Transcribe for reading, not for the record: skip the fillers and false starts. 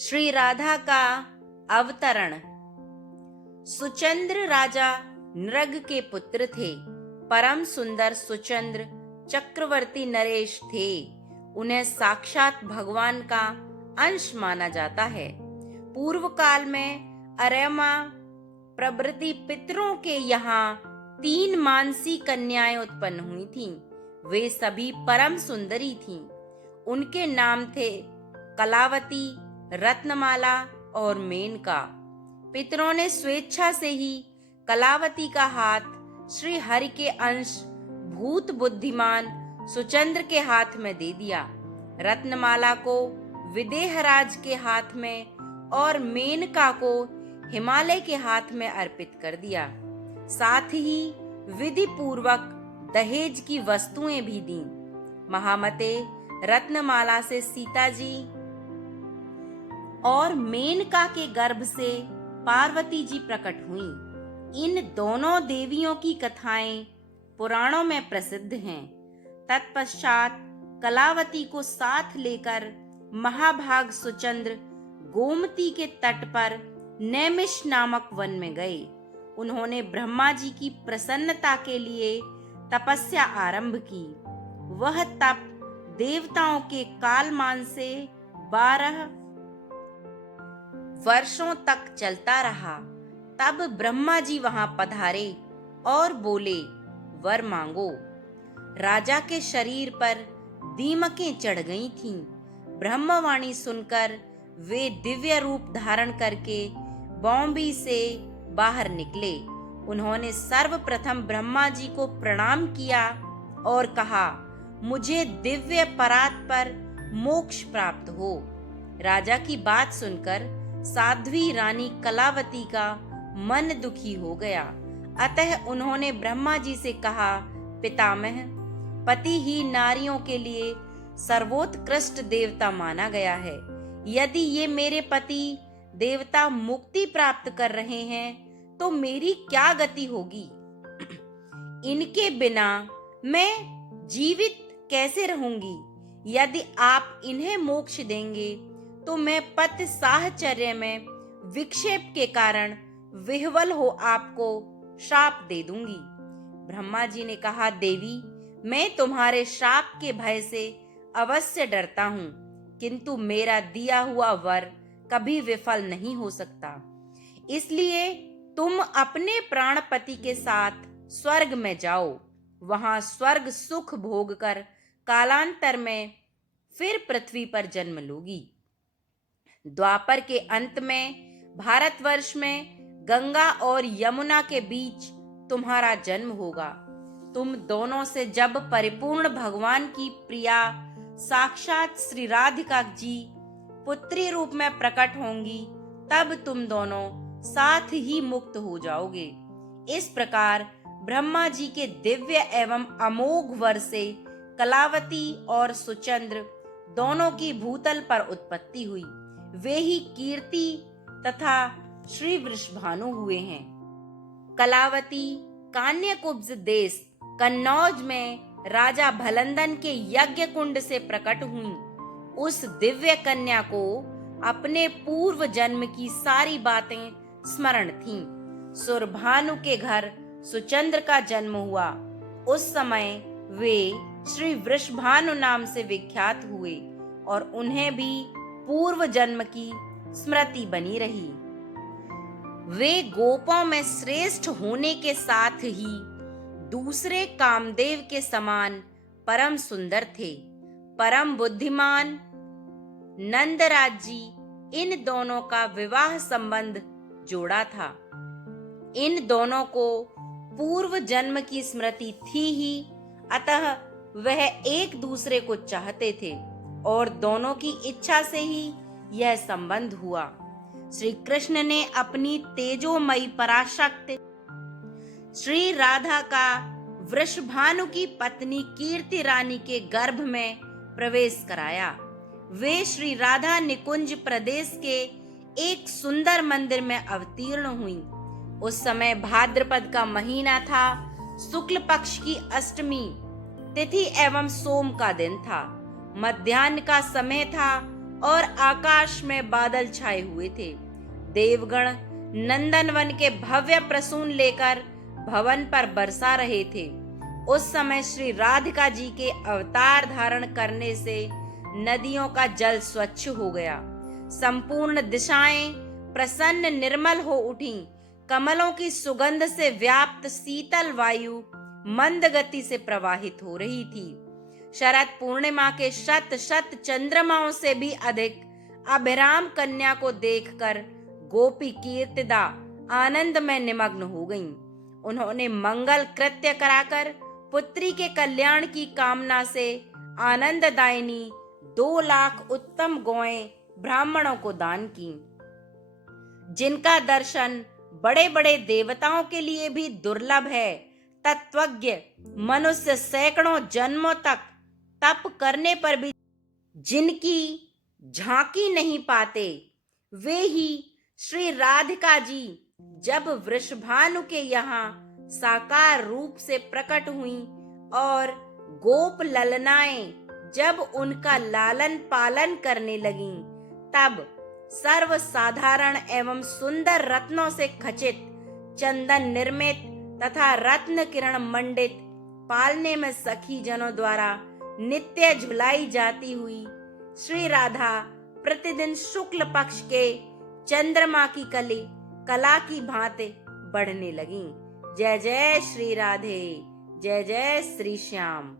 श्री राधा का अवतरण। सुचंद्र राजा नृग के पुत्र थे। परम सुंदर सुचंद्र चक्रवर्ती नरेश थे। उन्हें साक्षात भगवान का अंश माना जाता है। पूर्व काल में अरमा प्रभृति पितरों के यहाँ 3 मानसी कन्याएं उत्पन्न हुई थीं। वे सभी परम सुंदरी थीं। उनके नाम थे कलावती, रत्नमाला और मेनका। पितरों ने स्वेच्छा से ही कलावती का हाथ श्री हरि के अंश भूत बुद्धिमान सुचंद्र के हाथ में दे दिया। रत्नमाला को विदेहराज के हाथ में और मेनका को हिमालय के हाथ में अर्पित कर दिया। साथ ही विधि पूर्वक दहेज की वस्तुएं भी दी। महामते रत्नमाला से सीता जी और मेनका के गर्भ से पार्वती जी प्रकट हुईं। इन दोनों देवियों की कथाएं पुराणों में प्रसिद्ध हैं। तत्पश्चात कलावती को साथ लेकर महाभाग सुचंद्र गोमती के तट पर नैमिष नामक वन में गए। उन्होंने ब्रह्मा जी की प्रसन्नता के लिए तपस्या आरंभ की। वह तप देवताओं के कालमान से 12 वर्षों तक चलता रहा। तब ब्रह्मा जी वहां पधारे और बोले, वर मांगो। राजा के शरीर पर दीमकें चढ़ गई थीं। ब्रह्मवाणी सुनकर वे दिव्य रूप धारण करके बौंबी से बाहर निकले। उन्होंने सर्वप्रथम ब्रह्मा जी को प्रणाम किया और कहा, मुझे दिव्य परात पर मोक्ष प्राप्त हो। राजा की बात सुनकर साध्वी रानी कलावती का मन दुखी हो गया। अतः उन्होंने ब्रह्मा जी से कहा, पितामह, पति ही नारियों के लिए सर्वोत्कृष्ट देवता माना गया है। यदि ये मेरे पति देवता मुक्ति प्राप्त कर रहे हैं तो मेरी क्या गति होगी? इनके बिना मैं जीवित कैसे रहूंगी? यदि आप इन्हें मोक्ष देंगे तो मैं पति साहचर्य में विक्षेप के कारण विह्वल हो आपको श्राप दे दूंगी। ब्रह्मा जी ने कहा, देवी, मैं तुम्हारे श्राप के भय से अवश्य डरता हूँ, किंतु मेरा दिया हुआ वर कभी विफल नहीं हो सकता। इसलिए तुम अपने प्राणपति के साथ स्वर्ग में जाओ। वहां स्वर्ग सुख भोग कर कालांतर में फिर पृथ्वी पर जन्म लोगी। द्वापर के अंत में भारतवर्ष में गंगा और यमुना के बीच तुम्हारा जन्म होगा। तुम दोनों से जब परिपूर्ण भगवान की प्रिया साक्षात श्री राधिका जी पुत्री रूप में प्रकट होंगी, तब तुम दोनों साथ ही मुक्त हो जाओगे। इस प्रकार ब्रह्मा जी के दिव्य एवं अमोघ वर से कलावती और सुचंद्र दोनों की भूतल पर उत्पत्ति हुई। वे ही कीर्ति तथा श्री वृषभानु हुए हैं। कलावती कान्यकुब्ज देश कन्नौज में राजा भलंदन के यज्ञ कुंड से प्रकट हुई। उस दिव्य कन्या को अपने पूर्व जन्म की सारी बातें स्मरण थीं। सुरभानु के घर सुचंद्र का जन्म हुआ। उस समय वे श्री वृषभानु नाम से विख्यात हुए और उन्हें भी पूर्व जन्म की स्मृति बनी रही। वे गोपों में श्रेष्ठ होने के साथ ही दूसरे कामदेव के समान परम सुंदर थे। परम बुद्धिमान नंदराज जी इन दोनों का विवाह संबंध जोड़ा था। इन दोनों को पूर्व जन्म की स्मृति थी ही, अतः वह एक दूसरे को चाहते थे और दोनों की इच्छा से ही यह संबंध हुआ। श्री कृष्ण ने अपनी तेजोमयी पराशक्ति श्री राधा का वृषभानु की पत्नी कीर्ति रानी के गर्भ में प्रवेश कराया। वे श्री राधा निकुंज प्रदेश के एक सुंदर मंदिर में अवतीर्ण हुई। उस समय भाद्रपद का महीना था। शुक्ल पक्ष की अष्टमी तिथि एवं सोम का दिन था। मध्याह्न का समय था और आकाश में बादल छाए हुए थे। देवगण नंदनवन के भव्य प्रसून लेकर भवन पर बरसा रहे थे। उस समय श्री राधिका जी के अवतार धारण करने से नदियों का जल स्वच्छ हो गया। संपूर्ण दिशाएं प्रसन्न निर्मल हो उठी। कमलों की सुगंध से व्याप्त शीतल वायु मंद गति से प्रवाहित हो रही थी। शरद पूर्णिमा के शत शत चंद्रमाओं से भी अधिक अभिराम कन्या को देखकर गोपी कीर्तिदा आनंद में निमग्न हो गईं। उन्होंने मंगल कृत्य कराकर पुत्री के कल्याण की कामना से आनंददायिनी 2 लाख उत्तम गौएं ब्राह्मणों को दान की, जिनका दर्शन बड़े बड़े देवताओं के लिए भी दुर्लभ है। तत्वज्ञ मनुष्य सैकड़ों जन्मों तक तप करने पर भी जिनकी झांकी नहीं पाते, वे ही श्री राधिका जी जब वृषभानु के यहाँ साकार रूप से प्रकट हुईं और गोप ललनाएं जब उनका लालन पालन करने लगीं, तब सर्व साधारण एवं सुंदर रत्नों से खचित, चंदन निर्मित तथा रत्न किरण मंडित पालने में सखी जनों द्वारा नित्य झुलाई जाती हुई श्री राधा प्रतिदिन शुक्ल पक्ष के चंद्रमा की कला की भांति बढ़ने लगीं। जय जय श्री राधे, जय जय श्री श्याम।